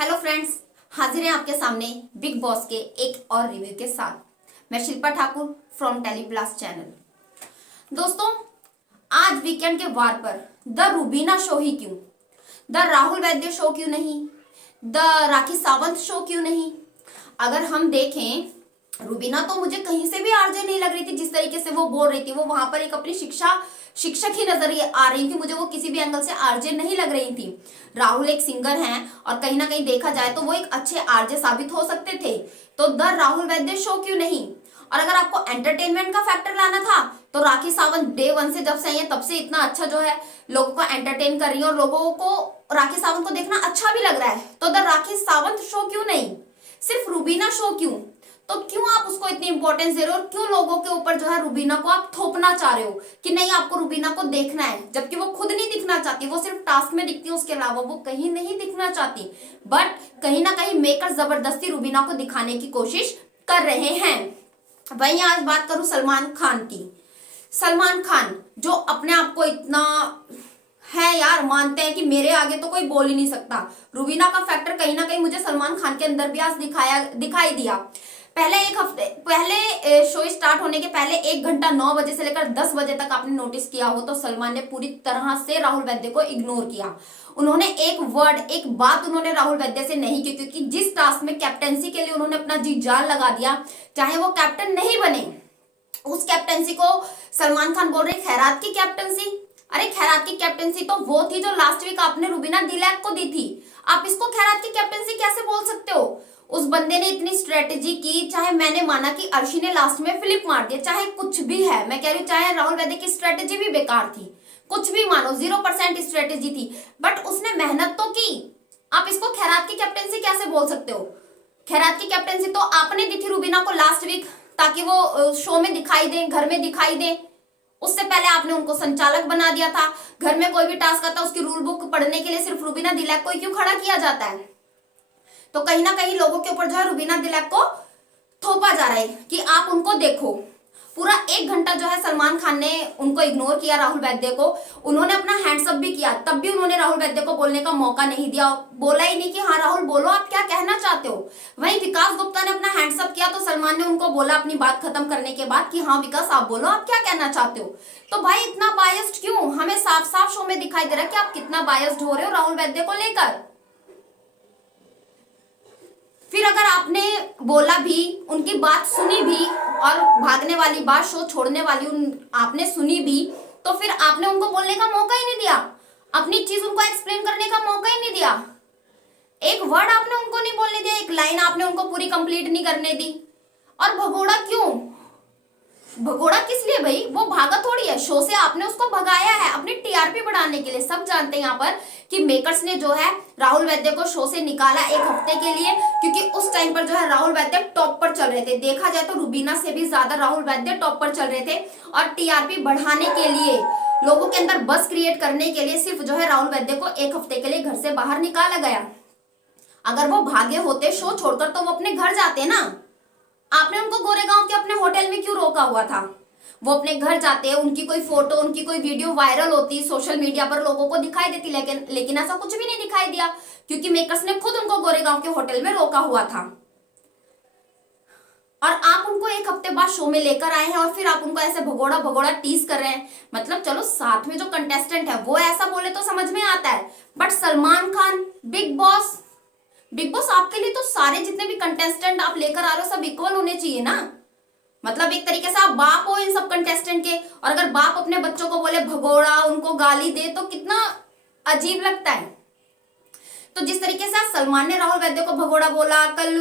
Hello friends, हाजिर हैं आपके सामने बिग बॉस के एक और रिव्यू के साथ। मैं शिल्पा ठाकुर फ्रॉम टेलीप्लस चैनल। दोस्तों, आज वीकेंड के वार पर द रूबीना शो ही क्यों, द राहुल वैद्य शो क्यों नहीं, द राखी सावंत शो क्यों नहीं। अगर हम देखें, रूबीना तो मुझे कहीं से भी आरजे नहीं लग रही थी। जिस तरीके से वो बोल रही थी, वो वहां पर एक अपनी शिक्षक ही नजर आ रही थी मुझे। वो किसी भी एंगल से आरजे नहीं लग रही थी। राहुल एक सिंगर हैं और कहीं ना कहीं देखा जाए तो वो एक अच्छे आरजे साबित हो सकते थे। तो द राहुल वैद्य शो क्यों नहीं। और अगर आपको एंटरटेनमेंट का फैक्टर लाना था तो राखी सावंत डे वन से जब से आई है तब से इतना अच्छा जो है लोगों को एंटरटेन कर रही है और लोगों को राखी सावंत को देखना अच्छा भी लग रहा है। तो द राखी सावंत शो क्यों नहीं, सिर्फ रूबीना शो क्यों। तो क्यों आप उसको इतनी इंपॉर्टेंस दे रहे हो और क्यों लोगों के ऊपर जो है रूबीना को आप थोपना चाह रहे हो कि नहीं आपको रूबीना को देखना है, जबकि वो खुद नहीं दिखना चाहती। वो सिर्फ टास्क में दिखती है, उसके अलावा वो कहीं नहीं दिखना चाहती। बट कहीं ना कहीं मेकर जबरदस्ती रूबीना को दिखाने की कोशिश कर रहे हैं। वहीं आज बात करूं सलमान खान की। सलमान खान जो अपने आप को इतना है यार, मानते हैं कि मेरे आगे तो कोई बोल ही नहीं सकता। रूबीना का फैक्टर कहीं ना कहीं मुझे सलमान खान के अंदर भी आज दिखाई दिया। पहले शो स्टार्ट होने के पहले 1 घंटा 9 बजे से लेकर 10 बजे तक आपने नोटिस किया हो तो सलमान ने पूरी तरह से राहुल वैद्य को इग्नोर किया। उन्होंने एक वर्ड, एक बात उन्होंने राहुल वैद्य से नहीं की, क्योंकि जिस टास्क में कैप्टेंसी के लिए उन्होंने अपना जी जान लगा दिया, चाहे वो कैप्टन नहीं बने, उस कैप्टेंसी को सलमान खान बोल रहे खैरात की कैप्टेंसी। अरे खैरात की कैप्टेंसी तो वो थी जो लास्ट वीक आपने रूबीना दिलैक को दी थी। आप इसको खैरात की कैप्टेंसी कैसे बोल सकते हो। उस बंदे ने इतनी स्ट्रेटेजी की, चाहे मैंने माना कि अर्शी ने लास्ट में फ्लिप मार दिया, चाहे कुछ भी है, मैं कह रही हूँ चाहे राहुल वैद्य की स्ट्रेटेजी भी बेकार थी, कुछ भी मानो 0% स्ट्रेटेजी थी, बट उसने मेहनत तो की। आप इसको खैरात की कैप्टेंसी कैसे बोल सकते हो। खैरात की कैप्टेंसी तो आपने दी थी रूबीना को लास्ट वीक, ताकि वो शो में दिखाई दे, घर में दिखाई दे। उससे पहले आपने उनको संचालक बना दिया था। घर में कोई भी टास्क आता उसकी रूल बुक पढ़ने के लिए सिर्फ रूबीना दिलैक को क्यों खड़ा किया जाता है। तो कहीं ना कहीं लोगों के ऊपर जो है रूबीना दिलैक को थोपा जा रहा है कि आप उनको देखो। पूरा 1 घंटा जो है सलमान खान ने उनको इग्नोर किया, राहुल वैद्य को। उन्होंने अपना हैंड्सअप भी किया, तब भी उन्होंने राहुल वैद्य को बोलने का मौका नहीं दिया। बोला ही नहीं कि हाँ राहुल बोलो आप क्या कहना चाहते हो। वहीं विकास गुप्ता ने अपना हैंड्सअप किया तो सलमान ने उनको बोला अपनी बात खत्म करने के बाद कि हाँ विकास आप बोलो आप क्या कहना चाहते हो। तो भाई इतना बायस्ड क्यों, हमें साफ साफ शो में दिखाई दे रहा है कि आप कितना बायस्ड हो रहे हो राहुल वैद्य को लेकर। फिर अगर आपने बोला भी, उनकी बात सुनी भी और भागने वाली बात, शो छोड़ने वाली आपने सुनी भी, तो फिर आपने उनको बोलने का मौका ही नहीं दिया, अपनी चीज उनको एक्सप्लेन करने का मौका ही नहीं दिया। एक वर्ड आपने उनको नहीं बोलने दिया, एक लाइन आपने उनको पूरी कंप्लीट नहीं करने दी। और भगोड़ा क्यों, भगोड़ा किस लिए भाई, वो भागा थोड़ी है शो से, आपने उसको भगाया है अपनी टीआरपी बढ़ाने के लिए। सब जानते हैं यहाँ पर कि मेकर्स ने जो है राहुल वैद्य को शो से निकाला 1 हफ्ते के लिए, क्योंकि उस टाइम पर जो है राहुल वैद्य टॉप पर चल रहे थे। देखा जाए तो रूबीना से भी ज्यादा राहुल वैद्य टॉप पर चल रहे थे और टीआरपी बढ़ाने के लिए, लोगों के अंदर बस क्रिएट करने के लिए सिर्फ जो है राहुल वैद्य को 1 हफ्ते के लिए घर से बाहर निकाला गया। अगर वो भागे होते शो छोड़कर तो वो अपने घर जाते ना। आपने उनको गोरेगांव के अपने होटल में क्यों रोका हुआ था। वो अपने घर जाते, उनकी कोई फोटो, उनकी कोई वीडियो वायरल होती, सोशल मीडिया पर लोगों को दिखाई देती, लेकिन ऐसा कुछ भी नहीं दिखाई दिया, क्योंकि मेकर्स ने खुद उनको गोरेगांव के होटल में रोका हुआ था। और आप उनको 1 हफ्ते बाद शो में लेकर आए हैं और फिर आप उनको ऐसे भगोड़ा भगोड़ा टीज कर रहे हैं। मतलब चलो साथ में जो कंटेस्टेंट है वो ऐसा बोले तो समझ में आता है, but Salman Khan, big boss आपके लिए तो सारे जितने भी कंटेस्टेंट आप लेकर आ रहे हो सब इक्वल होने चाहिए ना। मतलब एक तरीके से आप बाप हो इन सब कंटेस्टेंट के, और अगर बाप अपने बच्चों को बोले भगोड़ा, उनको गाली दे तो कितना अजीब लगता है। तो जिस तरीके से आज सलमान ने राहुल वैद्य को भगोड़ा बोला कल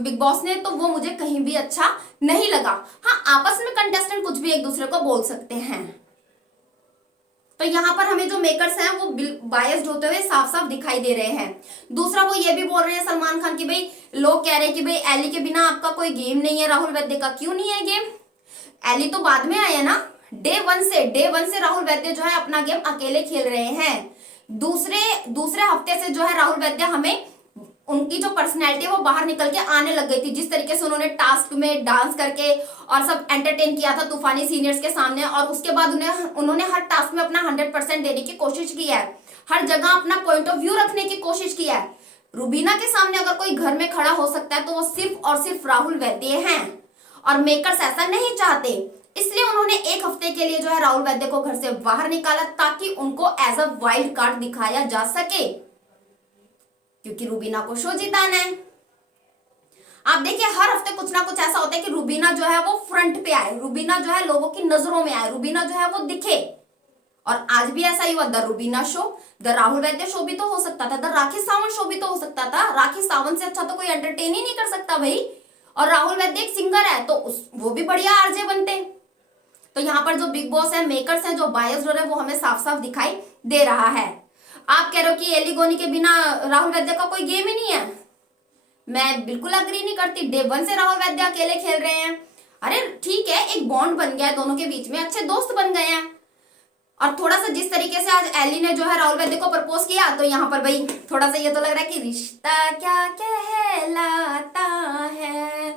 बिग बॉस ने, तो वो मुझे कहीं भी अच्छा नहीं लगा। हाँ, आपस में कंटेस्टेंट कुछ भी एक दूसरे को बोल सकते हैं। तो यहाँ पर हमें जो मेकर्स हैं वो बायस्ड होते हुए साफ साफ दिखाई दे रहे हैं। दूसरा वो ये भी बोल रहे हैं सलमान खान की भाई, लोग कह रहे हैं कि भाई एली के बिना आपका कोई गेम नहीं है, राहुल वैद्य का क्यों नहीं है गेम। एली तो बाद में आया ना, डे वन से राहुल वैद्य जो है अपना गेम अकेले खेल रहे हैं। दूसरे हफ्ते से जो है राहुल वैद्य हमें उनकी जो पर्सनैलिटी है वो बाहर निकल के आने लग गई थी। जिस तरीके से उन्होंने टास्क में डांस करके और सब एंटरटेन किया था तूफानी सीनियर्स के सामने, और उसके बाद उन्होंने हर टास्क में अपना 100% देने की कोशिश की है, हर जगह अपना पॉइंट ऑफ व्यू रखने की कोशिश की है। रुबीना के सामने अगर कोई घर में खड़ा हो सकता है तो वो सिर्फ और सिर्फ राहुल वैद्य हैं, और मेकर्स ऐसा नहीं चाहते। इसलिए उन्होंने एक हफ्ते के लिए जो है राहुल वैद्य को घर से बाहर निकाला, ताकि उनको एज अ वाइल्ड कार्ड दिखाया जा सके, क्योंकि रुबीना को शो जिताना है। आप देखिए हर हफ्ते कुछ ना कुछ ऐसा होता है कि रुबीना जो है वो फ्रंट पे आए, रुबीना जो है लोगों की नजरों में आए, रुबीना जो है वो दिखे। और आज भी ऐसा ही हुआ, the Rubina show, the Rahul Vaidya show भी तो हो सकता था, द राखी सावंत शो भी तो हो सकता था। राखी सावंत से अच्छा तो कोई एंटरटेन ही नहीं कर सकता भाई। और राहुल वैद्य एक सिंगर है, तो वो भी बढ़िया आरजे बनते। तो यहाँ पर जो बिग बॉस है, मेकर्स हैं, जो बायस हो रहे हैं, वो हमें साफ साफ दिखाई दे रहा है। आप कह रहे हो कि एलिगोनी के बिना राहुल वैद्य का कोई गेम ही नहीं है, मैं बिल्कुल अग्री नहीं करती। डे 1 से राहुल वैद्य अकेले खेल रहे हैं। अरे ठीक है, एक बॉन्ड बन गया है दोनों के बीच में, अच्छे दोस्त बन गए हैं। और थोड़ा सा जिस तरीके से आज एली ने जो है राहुल वैद्य को प्रपोज किया, तो यहाँ पर भाई थोड़ा सा ये तो लग रहा है कि रिश्ता क्या कहलाता है।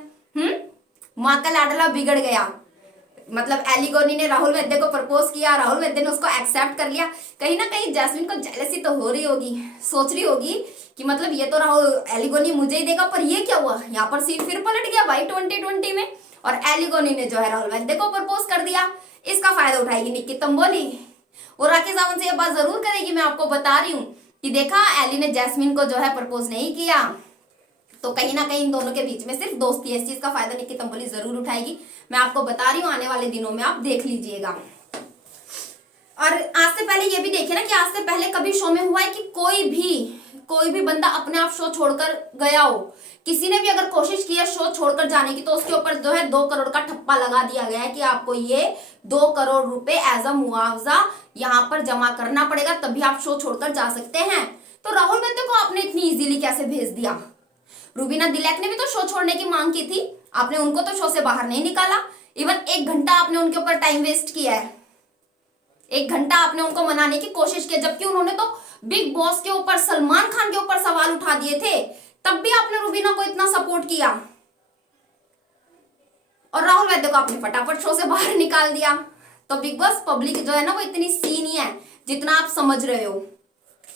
माँ का लाडला बिगड़ गया। मतलब एलिगोनी ने राहुल वैद्य को प्रपोज किया, राहुल वैद्य ने उसको एक्सेप्ट कर लिया। कहीं ना कहीं जैस्मिन को जेलसी तो हो रही होगी, सोच रही होगी कि मतलब ये तो राहुल एलिगोनी मुझे ही देगा, पर ये क्या हुआ, यहाँ पर सीन फिर पलट गया भाई 2020 में, और एलिगोनी ने जो है राहुल वैद्य को प्रपोज कर दिया। इसका फायदा उठाएगी निक्की तंबोली। और राखी सावंत से ये बात जरूर करेगी, मैं आपको बता रही हूँ कि देखा एली ने जैस्मिन को जो है प्रपोज नहीं किया, तो कहीं ना कहीं इन दोनों के बीच में सिर्फ दोस्ती है। इस चीज का फायदा निक्की तंबोली जरूर उठाएगी, मैं आपको बता रही हूँ, आने वाले दिनों में आप देख लीजिएगा। और आज से पहले ये भी देखिए ना कि आज से पहले कभी शो में हुआ है कि कोई भी बंदा अपने आप शो छोड़कर गया हो। किसी ने भी अगर कोशिश की है शो छोड़कर जाने की, तो उसके ऊपर जो है 2 करोड़ का ठप्पा लगा दिया गया है कि आपको ये 2 करोड़ रुपए एज अ मुआवजा यहाँ पर जमा करना पड़ेगा, तभी आप शो छोड़कर जा सकते हैं। तो राहुल वैद्य को आपने इतनी इजीली कैसे भेज दिया? रुबीना दिलैक ने भी तो शो छोड़ने की मांग की थी, आपने उनको तो शो से बाहर नहीं निकाला। इवन 1 घंटा आपने उनके ऊपर टाइम वेस्ट किया है, 1 घंटा आपने उनको मनाने की कोशिश की, जबकि उन्होंने तो बिग बॉस के ऊपर, सलमान खान के ऊपर सवाल उठा दिए थे, तब भी आपने रुबीना को इतना सपोर्ट किया। और राहुल वैद्य को आपने फटाफट शो से बाहर निकाल दिया। तो बिग बॉस पब्लिक जो है ना वो इतनी सी नहीं है जितना आप समझ रहे हो।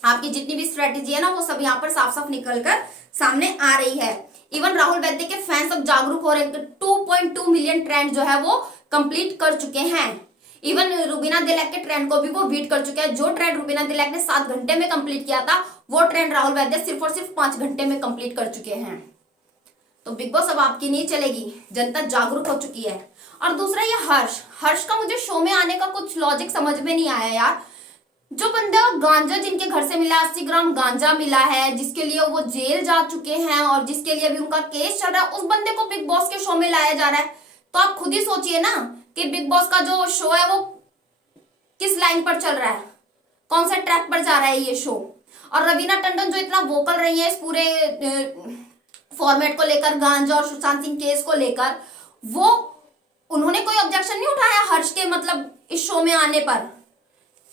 आपकी जितनी भी स्ट्रेटेजी है ना वो सब यहाँ पर साफ साफ निकल कर सामने आ रही है। इवन राहुल वैद्य के फैंस अब जागरूक हो रहे हैं। 2.2 मिलियन ट्रेंड जो है वो कंप्लीट कर चुके हैं। इवन रुबीना दिलैक के ट्रेंड को भी वो बीट कर चुके हैं। जो ट्रेंड रुबीना दिलैक ने 7 घंटे में कंप्लीट किया था, वो ट्रेंड राहुल वैद्य सिर्फ और सिर्फ 5 घंटे में कंप्लीट कर चुके हैं। तो बिग बॉस अब आपकी नहीं चलेगी, जनता जागरूक हो चुकी है। और दूसरा ये हर्ष का मुझे शो में आने का कुछ लॉजिक समझ में नहीं आया यार। जो बंदा गांजा जिनके घर से मिला, 80 ग्राम गांजा मिला है, जिसके लिए वो जेल जा चुके हैं और जिसके लिए भी उनका केस चल रहा है, उस बंदे को बिग बॉस के शो में लाया जा रहा है। तो आप खुद ही सोचिए ना कि बिग बॉस का जो शो है वो किस लाइन पर चल रहा है, कौन से ट्रैक पर जा रहा है ये शो। और रवीना टंडन जो इतना वोकल रही है इस पूरे फॉर्मेट को लेकर, गांजा और सुशांत सिंह केस को लेकर, वो उन्होंने कोई ऑब्जेक्शन नहीं उठाया हर्ष के मतलब इस शो में आने पर।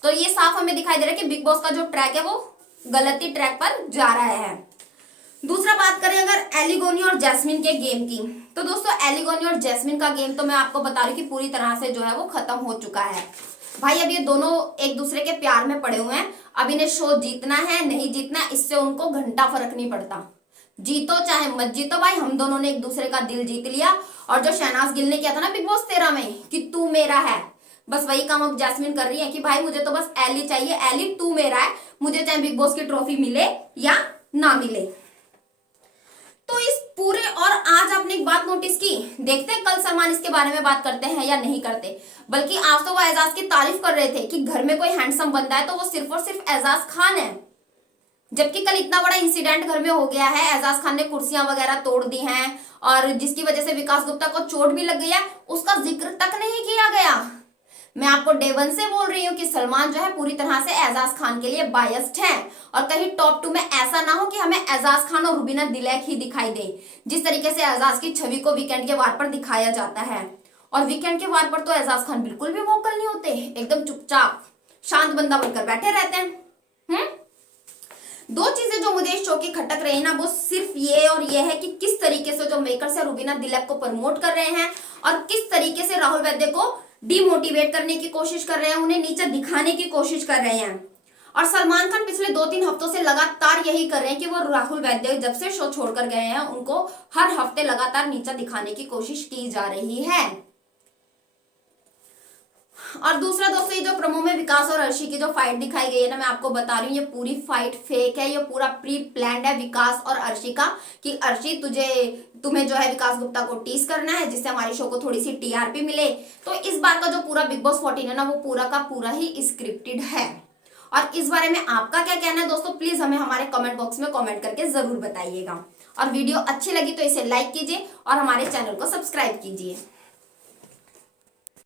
तो ये साफ हमें दिखाई दे रहा है कि बिग बॉस का जो ट्रैक है वो गलती ट्रैक पर जा रहा है। दूसरा बात करें अगर एलिगोनी और जैस्मिन के गेम की, तो दोस्तों एलिगोनी और जैस्मिन का गेम तो मैं आपको बता रही हूँ कि पूरी तरह से जो है वो खत्म हो चुका है भाई। अब ये दोनों एक दूसरे के प्यार में पड़े हुए हैं। अब इन्हें शो जीतना है नहीं जीतना, इससे उनको घंटा फर्क नहीं पड़ता। जीतो चाहे मत जीतो भाई, हम दोनों ने एक दूसरे का दिल जीत लिया। और जो शहनाज गिल ने किया था ना बिग बॉस 13 में कि तू मेरा है, बस वही काम अब जैस्मिन कर रही है कि भाई मुझे तो बस एली चाहिए, एली तू मेरा है, मुझे चाहे बिग बॉस की ट्रॉफी मिले या ना मिले। तो इस पूरे, और आज आपने एक बात नोटिस की, देखते हैं कल सलमान इसके बारे में बात करते हैं या नहीं करते। बल्कि आज तो वो एजाज की तारीफ कर रहे थे कि घर में कोई हैंडसम बंदा है तो वो सिर्फ और सिर्फ एजाज खान है। जबकि कल इतना बड़ा इंसिडेंट घर में हो गया है, एजाज खान ने कुर्सियां वगैरह तोड़ दी हैं और जिसकी वजह से विकास गुप्ता को चोट भी लग गई है, उसका जिक्र तक नहीं किया गया। मैं आपको डे 1 से बोल रही हूँ कि सलमान जो है पूरी तरह से एजाज खान के लिए बायस्ड है। और कहीं टॉप 2 में ऐसा ना हो कि हमें एजाज खान और रुबीना दिलैक ही दिखाई दे, जिस तरीके से एजाज की छवि को वीकेंड के वार पर दिखाया जाता है। और वीकेंड के वार पर तो एजाज खान बिल्कुल भी वोकल नहीं होते, एकदम चुपचाप शांत बंदा बनकर बैठे रहते हैं। 2 चीजें जो मुझे इस शो की खटक रही है ना, वो सिर्फ ये और ये है कि किस तरीके से जो मेकर्स है रुबीना दिलैक को प्रमोट कर रहे हैं और किस तरीके से राहुल वैद्य को डिमोटिवेट करने की कोशिश कर रहे हैं, उन्हें नीचे दिखाने की कोशिश कर रहे हैं। और सलमान खान पिछले 2-3 हफ्तों से लगातार यही कर रहे हैं कि वो राहुल वैद्य जब से शो छोड़कर गए हैं उनको हर हफ्ते लगातार नीचा दिखाने की कोशिश की जा रही है। और दूसरा दोस्तों, ये जो प्रोमो में विकास और अर्शी की जो फाइट दिखाई गई है ना, मैं आपको बता रही हूँ ये पूरी फाइट फेक है। ये पूरा प्री प्लान्ड है विकास और अर्शी का, कि अर्शी तुम्हें जो है विकास गुप्ता को टीज करना है जिससे हमारे शो को थोड़ी सी टीआरपी मिले। तो इस बार का जो पूरा बिग बॉस 14 है ना, वो पूरा का पूरा ही स्क्रिप्टेड है। और इस बारे में आपका क्या कहना है दोस्तों, प्लीज हमें हमारे कमेंट बॉक्स में कमेंट करके जरूर बताइएगा। और वीडियो अच्छी लगी तो इसे लाइक कीजिए और हमारे चैनल को सब्सक्राइब कीजिए।